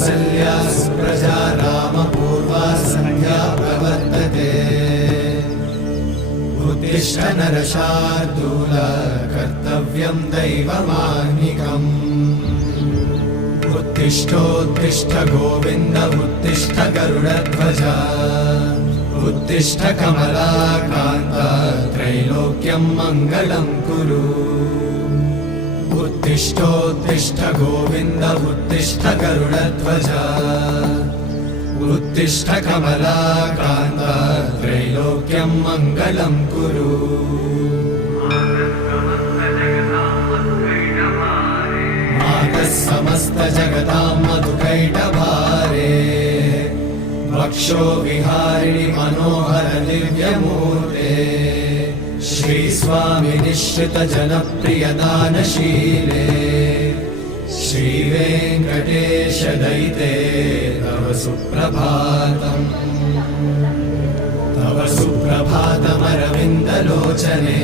कौसल्या सुप्रजा रामपूर्वा सन्ध्या प्रवर्तते उत्तिष्ठ नरशार्दूल कर्तव्यं दैवमाह्निकम् उत्तिष्ठोत्तिष्ठ गोविन्द उत्तिष्ठ गरुडध्वज उत्तिष्ठ कमलाकान्त त्रैलोक्यं मङ्गलं कुरु उत्तिष्ठोत्तिष्ठ गोविन्द उत्तिष्ठ गरुडध्वज उत्तिष्ठ कमलाकान्त त्रैलोक्यं मङ्गलं कुरु मातः समस्त जगतां मधुकैटभारे वक्षो विहारिणि मनोहर दिव्यमूर्ते श्रीस्वामि निश्चित जनप्रिय दानशीले श्रीवेङ्कटेश दयिते तव सुप्रभातम् तव सुप्रभातमरविन्दलोचने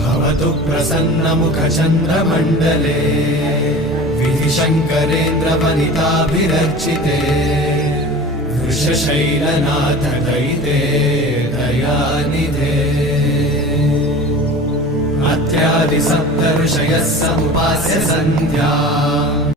भवतु प्रसन्नमुखचन्द्रमण्डले विधिशङ्करेन्द्रवनिताभिरर्चिते वृषशैलनाथ दयिते दयानिधे अत्यादि सप्त ऋषयः समुपास्य सन्ध्या